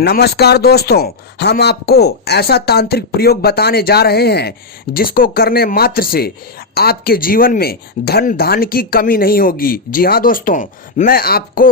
नमस्कार दोस्तों, हम आपको ऐसा तांत्रिक प्रयोग बताने जा रहे हैं जिसको करने मात्र से आपके जीवन में धन धान्य की कमी नहीं होगी। जी हाँ दोस्तों, मैं आपको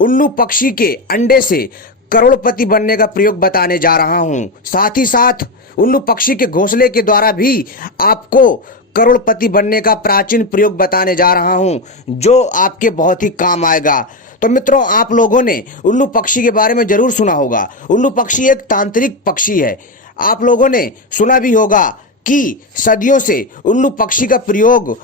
उल्लू पक्षी के अंडे से करोड़पति बनने का प्रयोग बताने जा रहा हूँ। साथ ही साथ उल्लू पक्षी के घोंसले के द्वारा भी आपको करोड़पति बनने का प्राचीन प्रयोग बताने जा रहा हूँ जो आपके बहुत ही काम आएगा। तो मित्रों, आप लोगों ने उल्लू पक्षी के बारे में जरूर सुना होगा। उल्लू पक्षी एक तांत्रिक पक्षी है। आप लोगों ने सुना भी होगा कि सदियों से उल्लू पक्षी का प्रयोग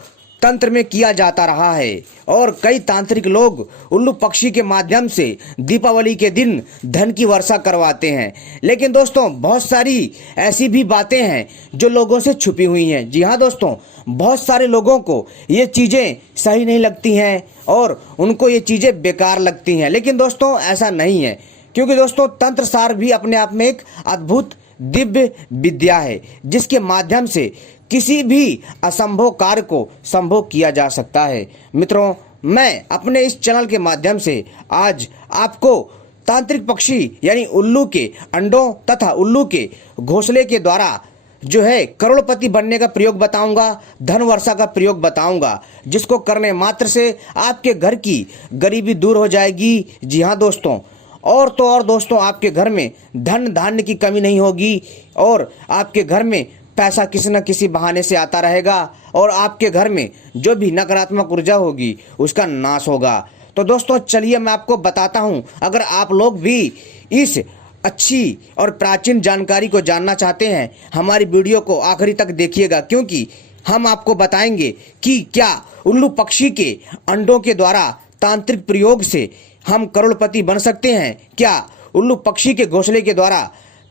तंत्र में किया जाता रहा है और कई तांत्रिक लोग उल्लू पक्षी के माध्यम से दीपावली के दिन धन की वर्षा करवाते हैं। लेकिन दोस्तों, बहुत सारी ऐसी भी बातें हैं जो लोगों से छुपी हुई हैं। जी हाँ दोस्तों, बहुत सारे लोगों को ये चीज़ें सही नहीं लगती हैं और उनको ये चीज़ें बेकार लगती हैं। लेकिन दोस्तों, ऐसा नहीं है, क्योंकि दोस्तों तंत्र सार भी अपने आप में एक अद्भुत दिव्य विद्या है जिसके माध्यम से किसी भी असंभव कार्य को संभव किया जा सकता है। मित्रों, मैं अपने इस चैनल के माध्यम से आज आपको तांत्रिक पक्षी यानी उल्लू के अंडों तथा उल्लू के घोंसले के द्वारा जो है करोड़पति बनने का प्रयोग बताऊंगा, धन वर्षा का प्रयोग बताऊंगा, जिसको करने मात्र से आपके घर की गरीबी दूर हो जाएगी। जी हाँ दोस्तों, और तो और दोस्तों, आपके घर में धन धान्य की कमी नहीं होगी और आपके घर में पैसा किसी न किसी बहाने से आता रहेगा और आपके घर में जो भी नकारात्मक ऊर्जा होगी उसका नाश होगा। तो दोस्तों चलिए मैं आपको बताता हूं। अगर आप लोग भी इस अच्छी और प्राचीन जानकारी को जानना चाहते हैं, हमारी वीडियो को आखिरी तक देखिएगा, क्योंकि हम आपको बताएंगे कि क्या उल्लू पक्षी के अंडों के द्वारा तांत्रिक प्रयोग से हम करोड़पति बन सकते हैं। क्या उल्लू पक्षी के घोंसले के द्वारा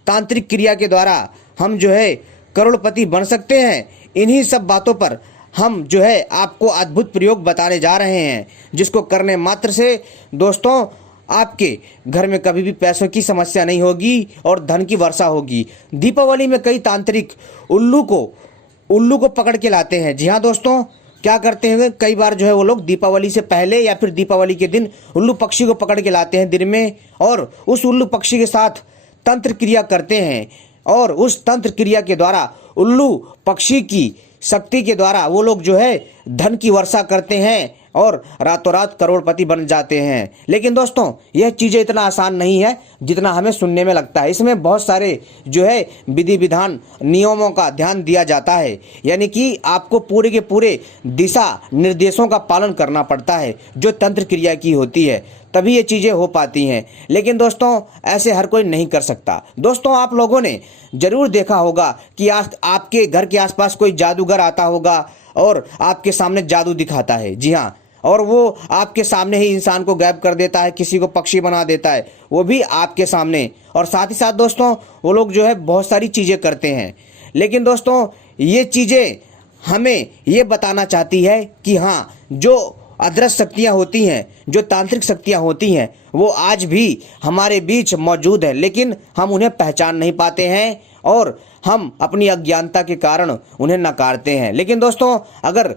तांत्रिक क्रिया के द्वारा हम जो है करोड़पति बन सकते हैं। इन्हीं सब बातों पर हम जो है आपको अद्भुत प्रयोग बताने जा रहे हैं जिसको करने मात्र से दोस्तों आपके घर में कभी भी पैसों की समस्या नहीं होगी और धन की वर्षा होगी। दीपावली में कई तांत्रिक उल्लू को पकड़ के लाते हैं। जी हाँ दोस्तों, क्या करते हैं, कई बार जो है वो लोग दीपावली से पहले या फिर दीपावली के दिन उल्लू पक्षी को पकड़ के लाते हैं दिन में और उस उल्लू पक्षी के साथ तंत्र क्रिया करते हैं और उस तंत्र क्रिया के द्वारा उल्लू पक्षी की शक्ति के द्वारा वो लोग जो है धन की वर्षा करते हैं और रातों रात करोड़पति बन जाते हैं। लेकिन दोस्तों, यह चीज़ें इतना आसान नहीं है जितना हमें सुनने में लगता है। इसमें बहुत सारे जो है विधि विधान नियमों का ध्यान दिया जाता है, यानी कि आपको पूरे के पूरे दिशा निर्देशों का पालन करना पड़ता है जो तंत्र क्रिया की होती है, तभी ये चीज़ें हो पाती हैं। लेकिन दोस्तों, ऐसे हर कोई नहीं कर सकता। दोस्तों, आप लोगों ने जरूर देखा होगा कि आपके घर के आसपास कोई जादूगर आता होगा और आपके सामने जादू दिखाता है। जी हाँ, और वो आपके सामने ही इंसान को गायब कर देता है, किसी को पक्षी बना देता है, वो भी आपके सामने। और साथ ही साथ दोस्तों, वो लोग जो है बहुत सारी चीज़ें करते हैं। लेकिन दोस्तों, ये चीज़ें हमें ये बताना चाहती है कि हाँ, जो अदृश्य शक्तियाँ होती हैं, जो तांत्रिक शक्तियाँ होती हैं, वो आज भी हमारे बीच मौजूद है, लेकिन हम उन्हें पहचान नहीं पाते हैं और हम अपनी अज्ञानता के कारण उन्हें नकारते हैं। लेकिन दोस्तों, अगर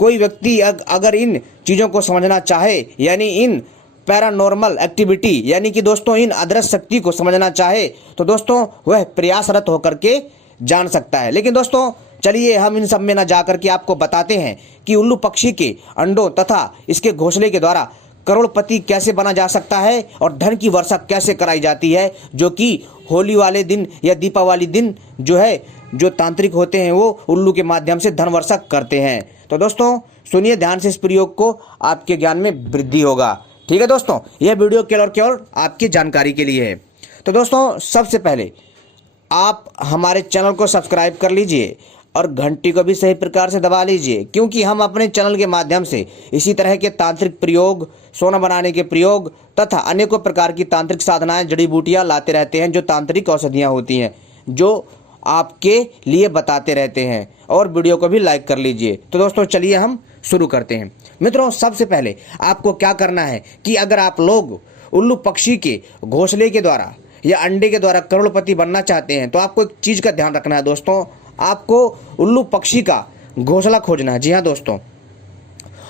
कोई व्यक्ति अगर इन चीज़ों को समझना चाहे, यानी इन पैरानॉर्मल एक्टिविटी यानी कि दोस्तों इन अदृश्य शक्ति को समझना चाहे, तो दोस्तों वह प्रयासरत होकर के जान सकता है। लेकिन दोस्तों चलिए हम इन सब में न जाकर के आपको बताते हैं कि उल्लू पक्षी के अंडों तथा इसके घोंसले के द्वारा करोड़पति कैसे बना जा सकता है और धन की वर्षा कैसे कराई जाती है, जो कि होली वाले दिन या दीपावली दिन जो है जो तांत्रिक होते हैं वो उल्लू के माध्यम से धन वर्षा करते हैं। तो दोस्तों सुनिए ध्यान से, इस प्रयोग को आपके ज्ञान में वृद्धि होगा। ठीक है दोस्तों, यह वीडियो केवल आपकी जानकारी के लिए है। तो दोस्तों, सबसे पहले आप हमारे चैनल को सब्सक्राइब कर लीजिए और घंटी को भी सही प्रकार से दबा लीजिए, क्योंकि हम अपने चैनल के माध्यम से इसी तरह के तांत्रिक प्रयोग, सोना बनाने के प्रयोग तथा अनेकों प्रकार की तांत्रिक साधनाएं, जड़ी बूटियां लाते रहते हैं, जो तांत्रिक औषधियां होती हैं, जो आपके लिए बताते रहते हैं। और वीडियो को भी लाइक कर लीजिए। तो दोस्तों चलिए हम शुरू करते हैं। मित्रों, सबसे पहले आपको क्या करना है कि अगर आप लोग उल्लू पक्षी के घोंसले के द्वारा या अंडे के द्वारा करोड़पति बनना चाहते हैं, तो आपको एक चीज़ का ध्यान रखना है दोस्तों, आपको उल्लू पक्षी का घोंसला खोजना है। जी हाँ दोस्तों,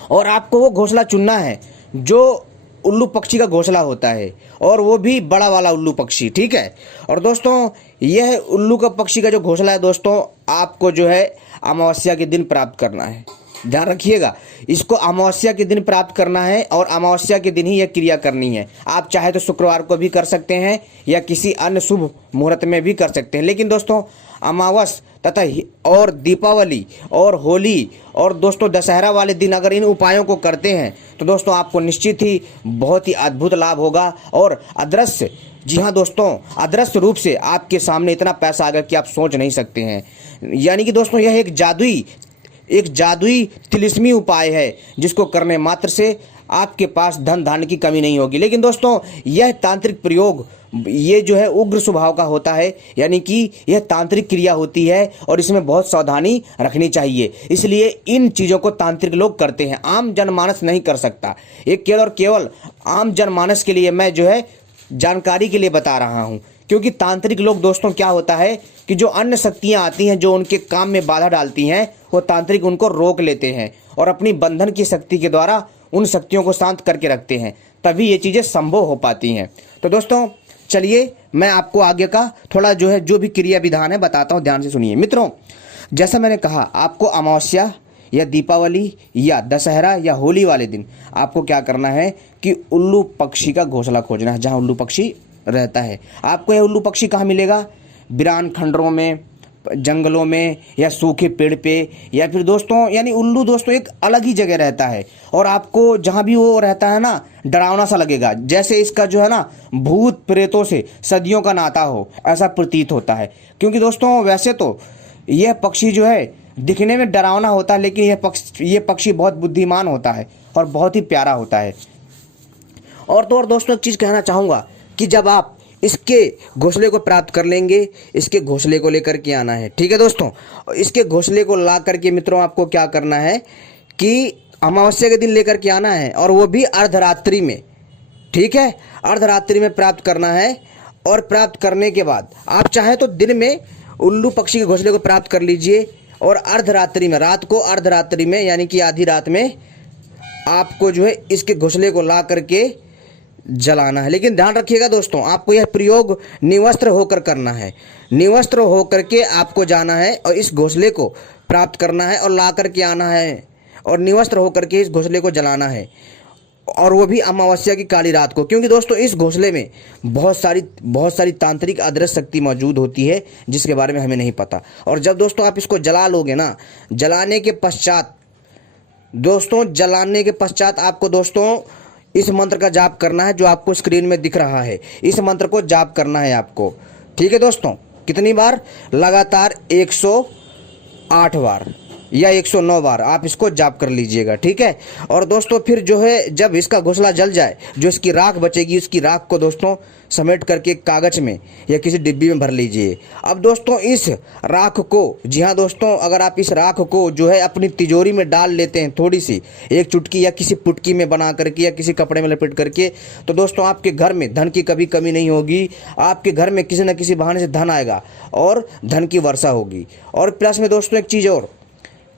और आपको वो घोंसला चुनना है जो उल्लू पक्षी का घोंसला होता है, और वो भी बड़ा वाला उल्लू पक्षी, ठीक है। और दोस्तों यह उल्लू का पक्षी का जो घोंसला है दोस्तों, आपको जो है अमावस्या के दिन प्राप्त करना है। ध्यान रखिएगा, इसको अमावस्या के दिन प्राप्त करना है और अमावस्या के दिन ही यह क्रिया करनी है। आप चाहे तो शुक्रवार को भी कर सकते हैं या किसी अन्य शुभ मुहूर्त में भी कर सकते हैं, लेकिन दोस्तों अमावस तथा और दीपावली और होली और दोस्तों दशहरा वाले दिन अगर इन उपायों को करते हैं तो दोस्तों आपको निश्चित ही बहुत ही अद्भुत लाभ होगा। और अदृश्य, जी हाँ दोस्तों, अदृश्य रूप से आपके सामने इतना पैसा आएगा कि आप सोच नहीं सकते हैं। यानी कि दोस्तों यह एक जादुई तिलिस्मी उपाय है जिसको करने मात्र से आपके पास धन धान्य की कमी नहीं होगी। लेकिन दोस्तों यह तांत्रिक प्रयोग ये जो है उग्र स्वभाव का होता है, यानी कि यह तांत्रिक क्रिया होती है और इसमें बहुत सावधानी रखनी चाहिए। इसलिए इन चीज़ों को तांत्रिक लोग करते हैं, आम जनमानस नहीं कर सकता। ये केवल और केवल आम जनमानस के लिए मैं जो है जानकारी के लिए बता रहा हूँ, क्योंकि तांत्रिक लोग दोस्तों क्या होता है कि जो अन्य शक्तियाँ आती हैं जो उनके काम में बाधा डालती हैं, वो तांत्रिक उनको रोक लेते हैं और अपनी बंधन की शक्ति के द्वारा उन शक्तियों को शांत करके रखते हैं, तभी ये चीज़ें संभव हो पाती हैं। तो दोस्तों चलिए मैं आपको आगे का थोड़ा जो भी क्रिया विधान है बताता हूँ, ध्यान से सुनिए। मित्रों, जैसा मैंने कहा, आपको अमावस्या या दीपावली या दशहरा या होली वाले दिन आपको क्या करना है कि उल्लू पक्षी का घोंसला खोजना है, जहाँ उल्लू पक्षी रहता है। आपको यह उल्लू पक्षी कहाँ मिलेगा? वीरान खंडरों में, जंगलों में, या सूखे पेड़ पे, या फिर दोस्तों यानी उल्लू दोस्तों एक अलग ही जगह रहता है और आपको जहाँ भी वो रहता है ना, डरावना सा लगेगा, जैसे इसका जो है ना भूत प्रेतों से सदियों का नाता हो, ऐसा प्रतीत होता है। क्योंकि दोस्तों वैसे तो यह पक्षी जो है दिखने में डरावना होता है, लेकिन यह पक्षी बहुत बुद्धिमान होता है और बहुत ही प्यारा होता है। और तो और दोस्तों एक चीज़ कहना चाहूँगा कि जब आप इसके घोंसले को प्राप्त कर लेंगे, इसके घोंसले को लेकर के आना है, ठीक है दोस्तों। इसके घोंसले को ला करके मित्रों आपको क्या करना है कि अमावस्या के दिन लेकर के आना है, और वो भी अर्धरात्रि में, ठीक है, अर्धरात्रि में प्राप्त करना है। और प्राप्त करने के बाद आप चाहे तो दिन में उल्लू पक्षी के घोंसले को प्राप्त कर लीजिए, और अर्धरात्रि में, रात को अर्धरात्रि में यानी कि आधी रात में आपको जो है इसके घोंसले को ला करके जलाना है। लेकिन ध्यान रखिएगा दोस्तों, आपको यह प्रयोग निवस्त्र होकर करना है। निवस्त्र होकर के आपको जाना है और इस घोंसले को प्राप्त करना है और ला करके आना है, और निवस्त्र होकर के इस घोंसले को जलाना है, और वो भी अमावस्या की काली रात को। क्योंकि दोस्तों इस घोंसले में बहुत सारी तांत्रिक अदृश्य शक्ति मौजूद होती है जिसके बारे में हमें नहीं पता। और जब दोस्तों आप इसको जला लोगे ना, जलाने के पश्चात आपको दोस्तों इस मंत्र का जाप करना है जो आपको स्क्रीन में दिख रहा है। इस मंत्र को जाप करना है आपको, ठीक है दोस्तों। कितनी बार? लगातार 108 बार या 109 बार आप इसको जाप कर लीजिएगा, ठीक है। और दोस्तों फिर जो है जब इसका घोंसला जल जाए, जो इसकी राख बचेगी, उसकी राख को दोस्तों समेट करके कागज में या किसी डिब्बी में भर लीजिए। अब दोस्तों इस राख को, जी हाँ दोस्तों, अगर आप इस राख को जो है अपनी तिजोरी में डाल लेते हैं, थोड़ी सी, एक चुटकी या किसी पुटकी में बना करके या किसी कपड़े में लपेट करके, तो दोस्तों आपके घर में धन की कभी कमी नहीं होगी। आपके घर में किसी न किसी बहाने से धन आएगा और धन की वर्षा होगी। और प्लस में दोस्तों एक चीज़ और,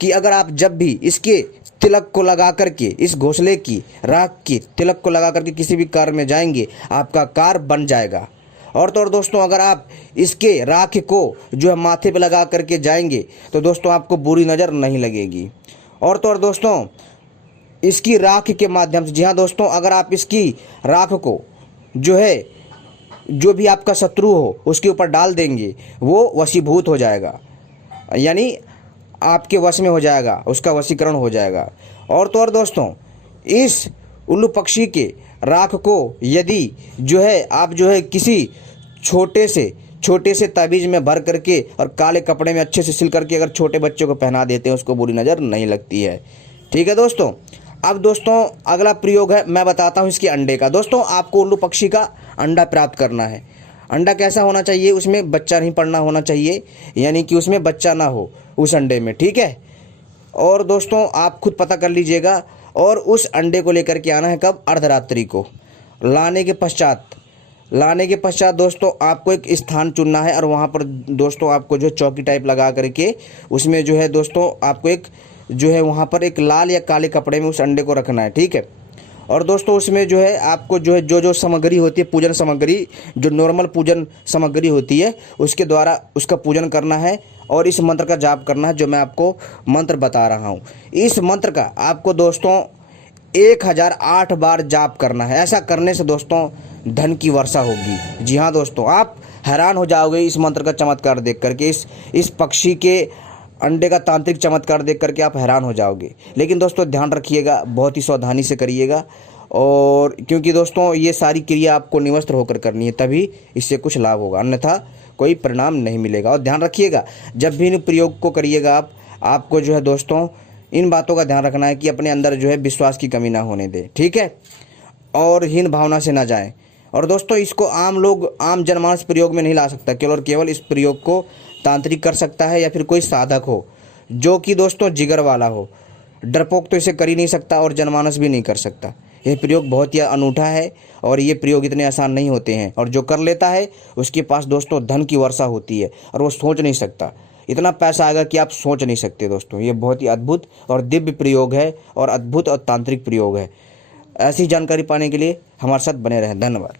कि अगर आप जब भी इसके तिलक को लगा करके, इस घोंसले की राख की तिलक को लगा करके किसी भी कार्य में जाएंगे, आपका कार्य बन जाएगा। और तो और दोस्तों अगर आप इसके राख को जो है माथे पे लगा करके जाएंगे तो दोस्तों आपको बुरी नज़र नहीं लगेगी। और तो और दोस्तों इसकी राख के माध्यम से, जी हाँ दोस्तों, अगर आप इसकी राख को जो है जो भी आपका शत्रु हो उसके ऊपर डाल देंगे, वो वशीभूत हो जाएगा, यानी आपके वश में हो जाएगा, उसका वशीकरण हो जाएगा। और तो और दोस्तों इस उल्लू पक्षी के राख को यदि जो है आप जो है किसी छोटे से ताबीज़ में भर करके और काले कपड़े में अच्छे से सिल करके अगर छोटे बच्चों को पहना देते हैं, उसको बुरी नज़र नहीं लगती है, ठीक है दोस्तों। अब दोस्तों अगला प्रयोग है, मैं बताता हूँ इसके अंडे का। दोस्तों आपको उल्लू पक्षी का अंडा प्राप्त करना है। अंडा कैसा होना चाहिए? उसमें बच्चा नहीं पड़ना होना चाहिए, यानी कि उसमें बच्चा ना हो उस अंडे में, ठीक है। और दोस्तों आप खुद पता कर लीजिएगा। और उस अंडे को लेकर के आना है कब? अर्धरात्रि को। लाने के पश्चात दोस्तों आपको एक स्थान चुनना है और वहाँ पर दोस्तों आपको जो चौकी टाइप लगा करके उसमें जो है दोस्तों आपको एक जो है वहाँ पर एक लाल या काले कपड़े में उस अंडे को रखना है, ठीक है। और दोस्तों उसमें जो है आपको जो है जो सामग्री होती है, पूजन सामग्री, जो नॉर्मल पूजन सामग्री होती है, उसके द्वारा उसका पूजन करना है और इस मंत्र का जाप करना है, जो मैं आपको मंत्र बता रहा हूँ। इस मंत्र का आपको दोस्तों 1008 बार जाप करना है। ऐसा करने से दोस्तों धन की वर्षा होगी। जी हाँ दोस्तों, आप हैरान हो जाओगे इस मंत्र का चमत्कार देख करके, इस पक्षी के अंडे का तांत्रिक चमत्कार देख करके आप हैरान हो जाओगे। लेकिन दोस्तों ध्यान रखिएगा, बहुत ही सावधानी से करिएगा, और क्योंकि दोस्तों ये सारी क्रिया आपको निवस्त्र होकर करनी है, तभी इससे कुछ लाभ होगा, अन्यथा कोई परिणाम नहीं मिलेगा। और ध्यान रखिएगा, जब भी इन प्रयोग को करिएगा आपको जो है दोस्तों इन बातों का ध्यान रखना है कि अपने अंदर जो है विश्वास की कमी ना होने दे, ठीक है, और हीन भावना से ना जाए। और दोस्तों इसको आम जनमानस प्रयोग में नहीं ला सकता, केवल और केवल इस प्रयोग को तांत्रिक कर सकता है, या फिर कोई साधक हो जो कि दोस्तों जिगर वाला हो। डरपोक तो इसे कर ही नहीं सकता और जनमानस भी नहीं कर सकता। यह प्रयोग बहुत ही अनूठा है और ये प्रयोग इतने आसान नहीं होते हैं, और जो कर लेता है उसके पास दोस्तों धन की वर्षा होती है, और वो सोच नहीं सकता, इतना पैसा आएगा कि आप सोच नहीं सकते। दोस्तों ये बहुत ही अद्भुत और दिव्य प्रयोग है, और अद्भुत और तांत्रिक प्रयोग है। ऐसी जानकारी पाने के लिए हमारे साथ बने रहें। धन्यवाद।